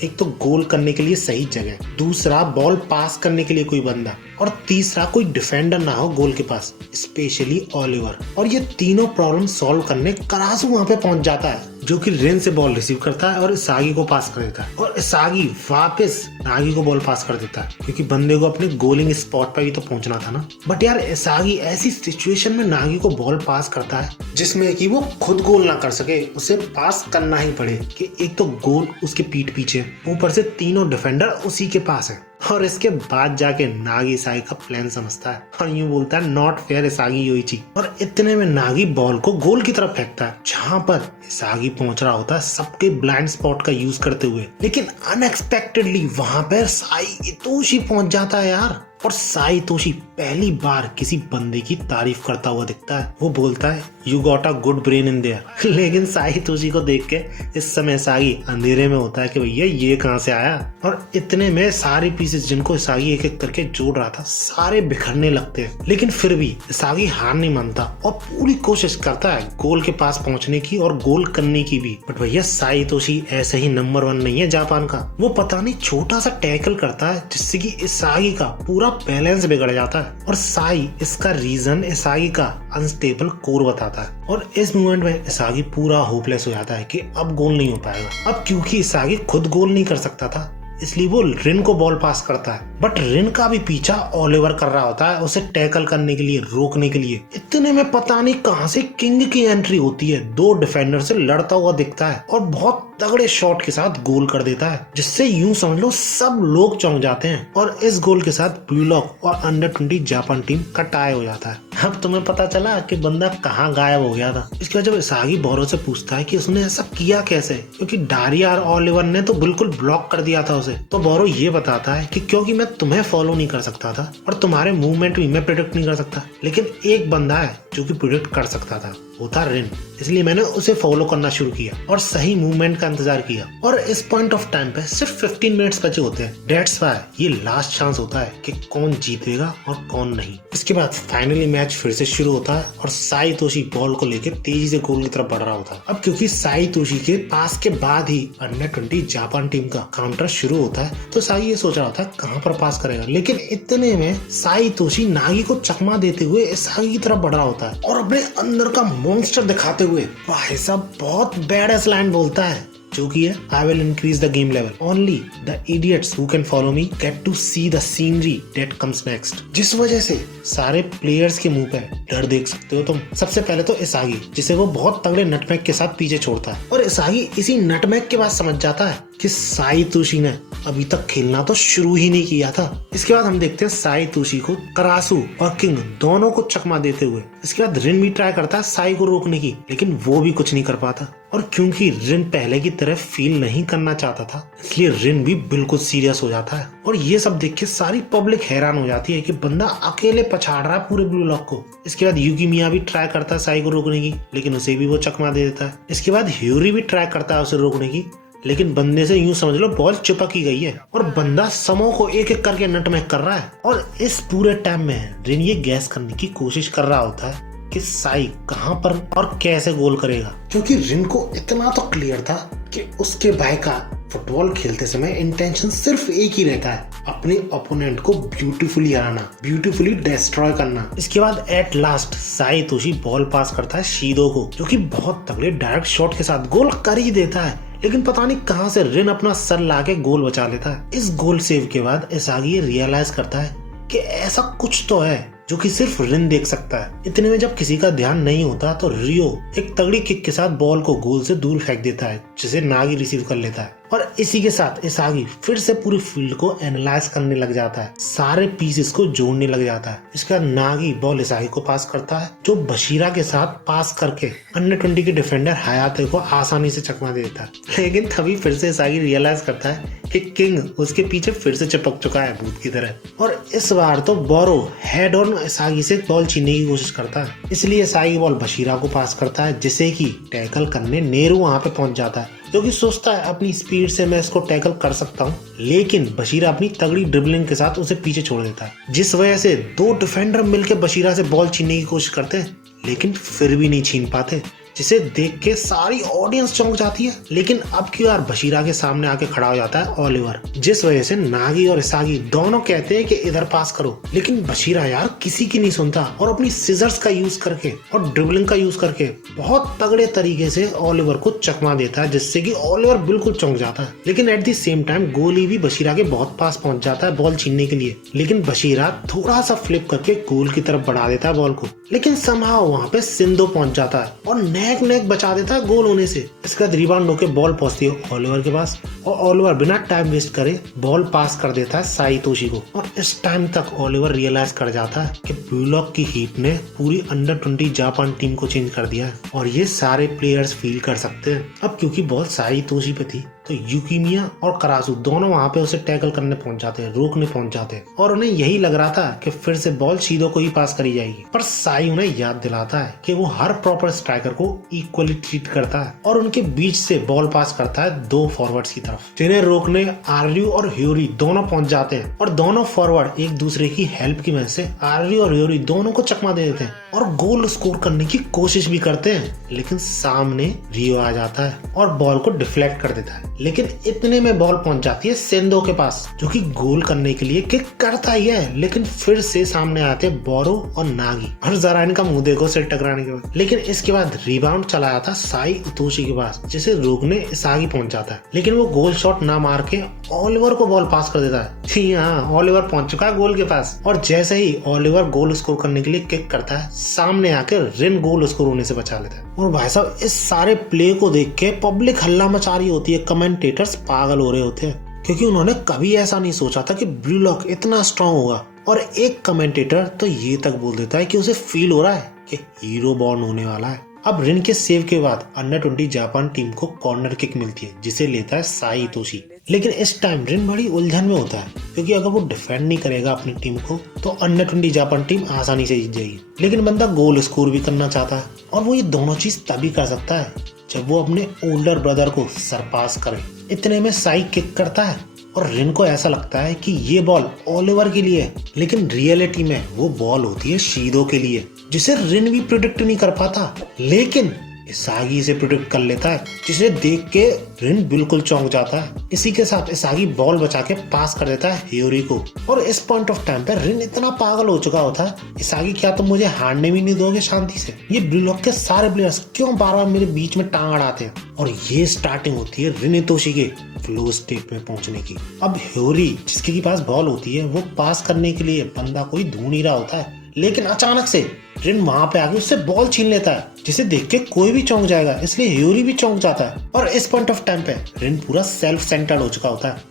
एक तो गोल करने के लिए सही जगह, दूसरा बॉल पास करने के लिए कोई बंदा, और तीसरा कोई डिफेंडर ना हो गोल के पास, स्पेशली ओलिवर। और ये तीनों प्रॉब्लम सॉल्व करने करासू वहां पे पहुंच जाता है, जो कि रेन से बॉल रिसीव करता है और इसागी को पास कर देता है, और इसागी वापस नागी को बॉल पास कर देता है, क्योंकि बंदे को अपने गोलिंग स्पॉट पे भी तो पहुंचना था ना। बट यार इसागी ऐसी सिचुएशन में नागी को बॉल पास करता है जिसमें कि वो खुद गोल ना कर सके, उसे पास करना ही पड़े कि एक तो गोल उसके पीठ पीछे, ऊपर से तीनों डिफेंडर उसी के पास है। और इसके बाद जाके नागी इसागी का प्लान समझता है और यूं बोलता है नॉट फेयर इसागी योइची, और इतने में नागी बॉल को गोल की तरफ फेंकता है जहां पर इसागी पहुंच रहा होता है सबके ब्लाइंड स्पॉट का यूज करते हुए। लेकिन अनएक्सपेक्टेडली वहां पर साई इतोशी पहुंच जाता है यार, और साई तोशी पहली बार किसी बंदे की तारीफ करता हुआ दिखता है। वो बोलता है you got a good brain in their. लेकिन साई तोशी को देख के इस समय सागी अंधेरे में होता है कि भैया ये कहां से आया, और इतने में सारे पीसेस जिनको सागी एक एक करके जोड़ रहा था सारे बिखरने लगते हैं। लेकिन फिर भी सागी हार नहीं मानता और पूरी कोशिश करता है गोल के पास पहुंचने की और गोल करने की भी। बट भैया साई तोशी ऐसे ही नंबर 1 नहीं है जापान का, वो पता नहीं छोटा सा टैकल करता है जिससे कि इसागी का पूरा बैलेंस बिगड़ जाता है, और साई इसका रीजन इसागी का अनस्टेबल कोर बताता है। और इस मोमेंट में इसागी पूरा होपलेस हो जाता है कि अब गोल नहीं हो पाएगा। अब क्योंकि इसागी खुद गोल नहीं कर सकता था, इसलिए वो रिन को बॉल पास करता है, बट रिन का भी पीछा ओलिवर कर रहा होता है उसे टैकल करने के लिए, रोकने के लिए। इतने में पता नहीं कहां से किंग की एंट्री होती है, 2 डिफेंडर से लड़ता हुआ दिखता है और बहुत तगड़े शॉट के साथ गोल कर देता है, जिससे यूं समझ लो सब लोग चौंक जाते हैं। और इस गोल के साथ ब्लू लॉक और अंडर 20 जापान टीम का टाई हो जाता है। अब तुम्हें पता चला कि बंदा कहाँ गायब हो गया था। इसके बाद जब इसागी बोरो से पूछता है कि उसने ऐसा किया कैसे, क्योंकि डारिया और ओलिवर ने तो बिल्कुल ब्लॉक कर दिया था उसे, तो बोरो ये बताता है कि क्योंकि मैं तुम्हें फॉलो नहीं कर सकता था और तुम्हारे मूवमेंट भी मैं प्रिडिक्ट नहीं कर सकता, लेकिन एक बंदा है जो कि प्रिडिक्ट कर सकता था, वो था रिन, इसलिए मैंने उसे फॉलो करना शुरू किया और सही मूवमेंट का इंतजार किया। और इस पॉइंट ऑफ टाइम पे सिर्फ 15 मिनट्स बचे होते हैं। दैट्स व्हाई ये लास्ट चांस होता है कि कौन जीतेगा और कौन नहीं। इसके बाद फाइनली मैच फिर से शुरू होता है और साई तोशी बॉल को लेकर तेजी से गोल की तरफ बढ़ रहा होता है। अब क्योंकि साई तोशी के पास के बाद ही अंडर 20 जापान टीम का काउंटर शुरू होता है, तो साई ये सोच रहा होता है कहां पर पास करेगा। लेकिन इतने में साई तोशी नागी को चकमा देते हुए इसागी की तरफ बढ़ रहा होता है और अपने अंदर का मॉन्स्टर दिखाते हुए भाई साहब बहुत बैड लाइन बोलता है जो कि है I will increase the game level, only the idiots who can follow me get to see the scenery that comes next. जिस वजह से सारे प्लेयर्स के मुंह पे डर देख सकते हो तुम। सबसे पहले तो इसागी, जिसे वो बहुत तगड़े नटमैग के साथ पीछे छोड़ता है, और इसागी इसी नटमैग के बाद समझ जाता है कि साई तोशी ने अभी तक खेलना तो शुरू ही नहीं किया था। इसके बाद हम देखते हैं साई तोशी को करासू और किंग दोनों को चकमा देते हुए। इसके बाद रिन भी ट्राई करता है साई को रोकने की, लेकिन वो भी कुछ नहीं कर पाता। और क्योंकि रिन पहले की तरह फील नहीं करना चाहता था, इसलिए रिन भी बिल्कुल सीरियस हो जाता है। और ये सब देख के सारी पब्लिक हैरान हो जाती है कि बंदा अकेले पछाड़ रहा है पूरे ब्लू लॉक को। इसके बाद यूकीमिया भी ट्राई करता है साई को रोकने की, लेकिन उसे भी वो चकमा दे देता है। इसके बाद ह्यूरी भी ट्राई करता है उसे रोकने की, लेकिन बंदे से यूं समझ लो बॉल चिपक ही गई है और बंदा समो को एक एक करके नटमैग कर रहा है। और इस पूरे टाइम में रिन ये गैस करने की कोशिश कर रहा होता है कि साई कहां पर और कैसे गोल करेगा, क्योंकि रिन को इतना तो क्लियर था कि उसके भाई का फुटबॉल खेलते समय इंटेंशन सिर्फ एक ही रहता है, अपने ओपोनेंट को ब्यूटीफुली हराना, ब्यूटीफुली डिस्ट्रॉय करना। इसके बाद at last Sai Toshi ball pass करता है शीदो को, जो कि बहुत तगड़े डायरेक्ट शॉट के साथ गोल कर ही देता है, लेकिन पता नहीं कहां से रिन अपना सर लाके गोल बचा लेता है। इस गोल सेव के बाद इसागी रियलाइज करता है कि ऐसा कुछ तो है जो कि सिर्फ रिन देख सकता है। इतने में जब किसी का ध्यान नहीं होता तो रियो एक तगड़ी किक के साथ बॉल को गोल से दूर फेंक देता है, जिसे नागी रिसीव कर लेता है। और इसी के साथ इसागी फिर से पूरी फील्ड को एनालाइज करने लग जाता है, सारे पीसेस को जोड़ने लग जाता है। इसके बाद नागी बॉल इसागी को पास करता है, जो बशीरा के साथ पास करके अंडर 20 के डिफेंडर हयाते को आसानी से चकमा देता है। लेकिन तभी फिर से इसागी रियलाइज करता है कि किंग उसके पीछे फिर से चिपक चुका है भूत की तरह, और इस बार तो बोरो हेड ऑन इसागी से बॉल छीनने की कोशिश करता है। इसलिए इसागी बॉल बशीरा को पास करता है, जिसे कि टैकल करने नेहरू वहां पे पहुंच जाता है, जो कि सोचता है अपनी स्पीड से मैं इसको टैकल कर सकता हूँ, लेकिन बशीरा अपनी तगड़ी ड्रिबलिंग के साथ उसे पीछे छोड़ देता है, जिस वजह से दो डिफेंडर मिलकर बशीरा से बॉल छीनने की कोशिश करते हैं, लेकिन फिर भी नहीं छीन पाते, जिसे देख के सारी ऑडियंस चौंक जाती है। लेकिन अब की बार बशीरा के सामने आके खड़ा हो जाता है ओलिवर, जिस वजह से नागी और इसागी दोनों कहते हैं कि इधर पास करो, लेकिन बशीरा यार किसी की नहीं सुनता और अपनी सीजर्स का यूज करके और ड्रिबलिंग का यूज करके बहुत तगड़े तरीके से ओलिवर को चकमा देता है, जिससे कि ओलिवर बिल्कुल चौंक जाता है। लेकिन एट द सेम टाइम गोली भी बशीरा के बहुत पास पहुंच जाता है बॉल छीनने के लिए, लेकिन बशीरा थोड़ा सा फ्लिप करके गोल की तरफ बढ़ा देता है बॉल को, लेकिन समहाउ वहां पे सिंधो पहुंच जाता है और नेक बचा देता है गोल होने से। इसके बाद रिबाउंड होकर बॉल पहुंचती है ओलिवर के पास, और ओलिवर बिना टाइम वेस्ट करे बॉल पास कर देता है साई तोशी को। और इस टाइम तक ओलिवर रियलाइज कर जाता है कि ब्लू लॉक की हीट ने पूरी अंडर 20 जापान टीम को चेंज कर दिया है, और ये सारे प्लेयर्स फील कर सकते हैं। अब क्योंकि बॉल साई तोशी पे थी, तो यूकीमिया और करासू दोनों वहां पे उसे टैकल करने पहुंच जाते हैं, रोकने पहुंच जाते हैं, और उन्हें यही लग रहा था कि फिर से बॉल शीदो को ही पास करी जाएगी। पर साई उन्हें याद दिलाता है कि वो हर प्रॉपर स्ट्राइकर को इक्वली ट्रीट करता है, और उनके बीच से बॉल पास करता है दो फॉरवर्ड्स की तरफ, जिन्हें रोकने आर्यू और ह्यूरी दोनों पहुंच जाते हैं, और दोनों फॉरवर्ड एक दूसरे की हेल्प की वजह से आर्यू और ह्यूरी दोनों को चकमा दे देते हैं और गोल स्कोर करने की कोशिश भी करते हैं। लेकिन सामने रियो आ जाता है और बॉल को डिफ्लेक्ट कर देता है, लेकिन इतने में बॉल पहुंच जाती है सेंदो के पास, जो कि गोल करने के लिए किक करता ही है, लेकिन फिर से सामने आते बोरो और नागी, और जरा इनका मुंह देखो सिर टकराने के बाद। लेकिन इसके बाद रिबाउंड चला जाता साई तोशी के पास, जिसे रोकने इसागी पहुंच जाता है, लेकिन वो गोल शॉट ना मार के ओलिवर को बॉल पास कर देता है। जी हाँ, ओलिवर पहुंच चुका है गोल के पास, और जैसे ही ओलिवर गोल स्कोर करने के लिए किक करता है, सामने आकर रिन गोल स्कोर होने से बचा लेता है। और भाई साहब, इस सारे प्ले को देख के पब्लिक हल्ला मचा रही होती है, कमेंटेटर्स पागल हो रहे होते हैं, क्योंकि उन्होंने कभी ऐसा नहीं सोचा था कि ब्लू लॉक इतना स्ट्रांग होगा। और एक कमेंटेटर तो ये तक बोल देता है कि उसे फील हो रहा है कि हीरो बॉर्न होने वाला है। अब रिन के सेव के बाद अंडर 20 जापान टीम को कॉर्नर किक मिलती है, जिसे लेता है साई तोशी। लेकिन इस टाइम रिन बड़ी उलझन में होता है, क्योंकि अगर वो डिफेंड नहीं करेगा अपनी टीम को तो अंडर 20 जापान टीम आसानी से जीत जाएगी। लेकिन बंदा गोल स्कोर भी करना चाहता है, और वो ये दोनों चीज तभी कर सकता है जब वो अपने ओल्डर ब्रदर को सरपास करे। इतने में साई किक करता है, और रिन को ऐसा लगता है कि ये बॉल ओलिवर के लिए है, लेकिन रियलिटी में वो बॉल होती है शीदो के लिए, जिसे रिन भी प्रिडिक्ट नहीं कर पाता। लेकिन इसागी इसे प्रोटेक्ट कर लेता है, जिसे देख के रिन बिल्कुल चौंक जाता है। इसी के साथ इसागी बॉल बचा के पास कर देता है ह्योरी को। और इस पॉइंट ऑफ टाइम पे रिन इतना पागल हो चुका होता है, इसागी क्या तुम मुझे हारने भी नहीं दोगे शांति से? ये ब्लू लॉक के सारे प्लेयर्स क्यों बार बार मेरे बीच में टांग अड़ाते हैं? और ये स्टार्टिंग होती है रिन हितोशी के फ्लो स्टेट में पहुंचने की। अब ह्योरी जिसके पास बॉल होती है वो पास करने के लिए बंदा कोई ढूंढ ही रहा होता है, लेकिन अचानक से रिन वहां पे आके उससे बॉल छीन लेता है, जिसे देख के कोई भी चौंक जाएगा, इसलिए ह्योरी भी चौंक जाता है। और इस पॉइंट ऑफ टाइम पे रिन पूरा सेल्फ सेंटर्ड हो चुका होता है।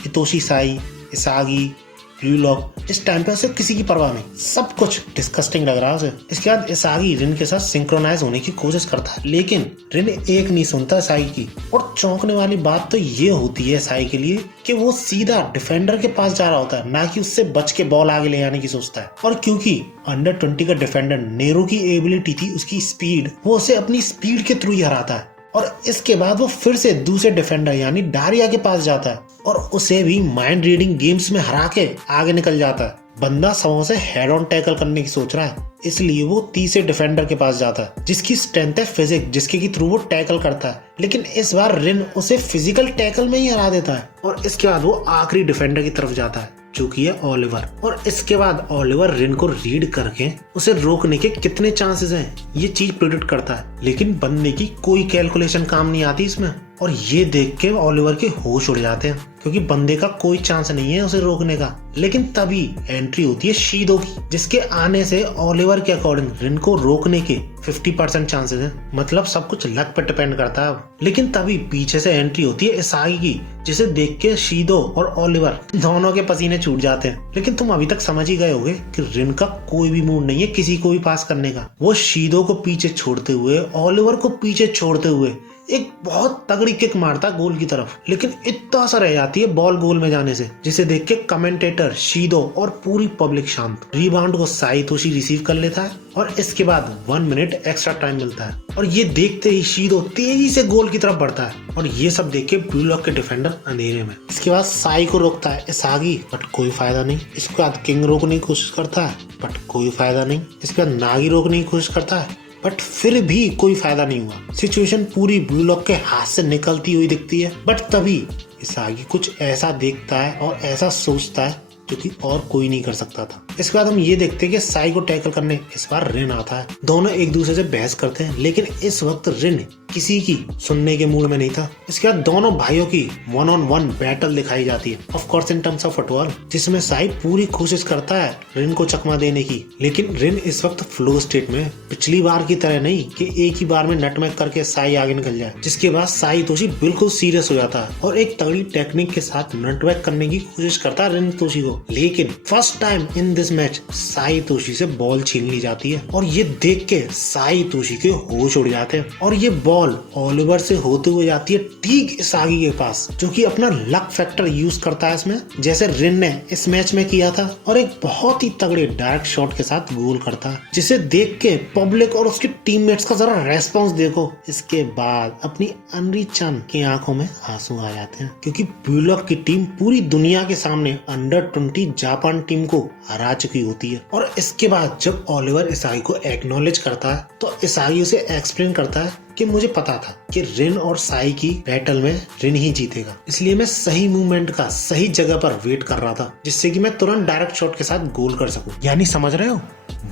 हितोशी साई, इसागी, ब्लू लॉक, इस टाइम पे उसे किसी की परवाह नहीं, सब कुछ डिस्कस्टिंग लग रहा है उसे। इसके बाद इसागी रिन के साथ सिंक्रोनाइज होने की कोशिश करता है, लेकिन रिन एक नहीं सुनता इसागी की। और चौंकने वाली बात तो ये होती है इसागी के लिए कि वो सीधा डिफेंडर के पास जा रहा होता है, ना कि उससे बच के बॉल आगे ले आने की सोचता है। और क्योंकि अंडर 20 का डिफेंडर नेरो की एबिलिटी थी उसकी स्पीड, वो उसे अपनी स्पीड के थ्रू ही हराता है। और इसके बाद वो फिर से दूसरे डिफेंडर यानी डारिया के पास जाता है और उसे भी माइंड रीडिंग गेम्स में हरा के आगे निकल जाता है। बंदा सवों से हेड ऑन टैकल करने की सोच रहा है, इसलिए वो तीसरे डिफेंडर के पास जाता है जिसकी स्ट्रेंथ है फिजिक, जिसके की थ्रू वो टैकल करता है। लेकिन इस बार रिन उसे फिजिकल टैकल में ही हरा देता है। और इसके बाद वो आखिरी डिफेंडर की तरफ जाता है जो कि है ओलिवर। और इसके बाद ओलिवर रिन को रीड करके उसे रोकने के कितने चांसेस हैं ये चीज प्रिडिक्ट करता है, लेकिन बंदे की कोई कैलकुलेशन काम नहीं आती इसमें। और ये देख के ओलिवर के होश उड़ जाते हैं, क्योंकि बंदे का कोई चांस नहीं है उसे रोकने का। लेकिन तभी एंट्री होती है शीदो की, जिसके आने से ओलिवर के अकॉर्डिंग रिन को रोकने के 50% चांसेस हैं। मतलब सब कुछ लक पर डिपेंड करता है अब। लेकिन तभी पीछे से एंट्री होती है इसागी की, जिसे देख के शीदो और ओलिवर दोनों के पसीने छूट जाते हैं। लेकिन तुम अभी तक समझ ही गए होगे कि रिन का कोई भी मूड नहीं है किसी को भी पास करने का। वो शीदो को पीछे छोड़ते हुए, ओलिवर को पीछे छोड़ते हुए एक बहुत तगड़ी किक मारता है गोल की तरफ, लेकिन इतना असर रह जाती है बॉल गोल में जाने से, जिसे देख के कमेंटेटर, शीदो और पूरी पब्लिक शांत। रिबाउंड को साई हितोशी रिसीव कर लेता है और इसके बाद 1 मिनट एक्स्ट्रा टाइम मिलता है। और ये देखते ही शीदो तेजी से गोल की तरफ बढ़ता है और ये सब देख के ब्लू लॉक के डिफेंडर अंधेरे में। इसके बाद साई को रोकता है इसागी, बट कोई फायदा नहीं। इसके बाद किंग रोकने की कोशिश करता है, बट कोई फायदा नहीं। इसके बाद नागी रोकने की कोशिश करता है, बट फिर भी कोई फायदा नहीं हुआ। सिचुएशन पूरी ब्लू लॉक के हाथ से निकलती हुई दिखती है। बट तभी इसागी कुछ ऐसा देखता है और ऐसा सोचता है जो कि और कोई नहीं कर सकता था। इसके बाद हम ये देखते हैं कि साई को टैकल करने इस बार रिन आता है। दोनों एक दूसरे से बहस करते हैं, लेकिन इस वक्त रिन किसी की सुनने के मूड में नहीं था। इसके बाद दोनों भाइयों की 1-on-1 बैटल दिखाई जाती है, of course in terms of football, जिसमें साई पूरी कोशिश करता है रिन को चकमा देने की। लेकिन रिन इस वक्त फ्लो स्टेट में, पिछली बार की तरह नहीं कि एक ही बार में नटमैक करके साई आगे निकल जाए। जिसके बाद साई हितोशी बिल्कुल सीरियस हो जाता है और एक तगड़ी टेक्निक के साथ नटमैक करने की कोशिश करता है रिन हितोशी को। लेकिन first time in this match Sai Hitoshi से बॉल छीन ली जाती है और ये देख के साई हितोशी के होश उड़ जाते हैं। और ये बॉल ओलिवर से होते हुए जाती है ठीक इसागी के पास, जो कि अपना लक फैक्टर यूज करता है इसमें, जैसे रिन ने इस मैच में किया था, और एक बहुत ही तगड़े डायरेक्ट शॉट के साथ गोल करता है, जिसे देख के पब्लिक और उसके टीममेट्स का जरा रेस्पॉन्स देखो। इसके बाद अपनी अनरी चन की आंखों में आंसू आ जाते हैं, क्योंकि ब्लू लॉक की टीम पूरी दुनिया के सामने अंडर 20 जापान टीम को हरा चुकी होती है। और इसके बाद जब ओलिवर इसागी को एक्नॉलेज करता है तो इसागी उसे एक्सप्लेन करता है कि मुझे पता था कि रिन और साई की बैटल में रिन ही जीतेगा, इसलिए मैं सही मूवमेंट का सही जगह पर वेट कर रहा था, जिससे कि मैं तुरंत डायरेक्ट शॉट के साथ गोल कर सकूं। यानी समझ रहे हो,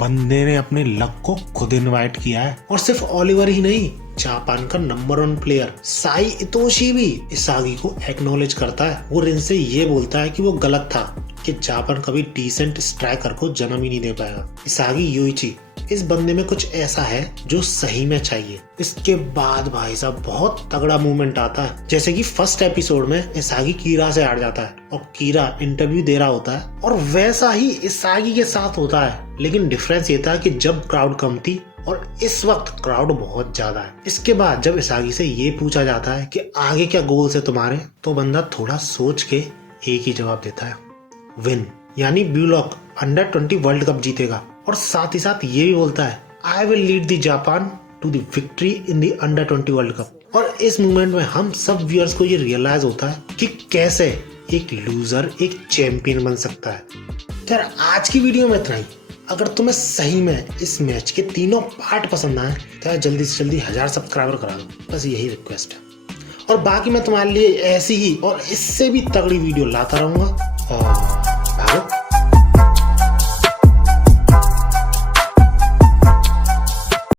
बंदे ने अपने लक को खुद इनवाइट किया है। और सिर्फ ओलिवर ही नहीं, जापान का नंबर 1 प्लेयर साई हितोशी भी इसागी को एक्नॉलेज करता है। वो रिन से ये बोलता है कि वो गलत था, कि जापान कभी डिसेंट स्ट्राइकर को जन्म ही नहीं दे पाएगा। इसागी योइची, इस बंदे में कुछ ऐसा है जो सही में चाहिए। इसके बाद भाई साहब बहुत तगड़ा मूवमेंट आता है, जैसे कि फर्स्ट एपिसोड में इसागी कीरा से हार जाता है और कीरा इंटरव्यू दे रहा होता है, और वैसा ही इसागी के साथ होता है। लेकिन डिफरेंस ये था कि जब क्राउड कम थी और इस वक्त क्राउड बहुत ज्यादा है। इसके बाद जब इसागी से ये पूछा जाता है कि आगे क्या गोल्स है तुम्हारे, तो बंदा थोड़ा सोच के एक ही जवाब देता है, विन। यानी blue lock under 20 world cup जीतेगा। और साथ ही साथ ये भी बोलता है, I will lead the Japan to the victory in the under 20 world cup. और इस मूवमेंट में हम सब व्यूअर्स को ये रियलाइज होता है कि कैसे एक लूजर एक चैंपियन बन सकता है। यार आज की वीडियो में इतना ही। अगर तुम्हें सही में इस मैच के तीनों पार्ट पसंद आए तो यार जल्दी से जल्दी 1000 सब्सक्राइबर करा दो, बस यही रिक्वेस्ट है। और बाकी मैं तुम्हारे लिए ऐसी ही और इससे भी तगड़ी वीडियो लाता रहूँगा। और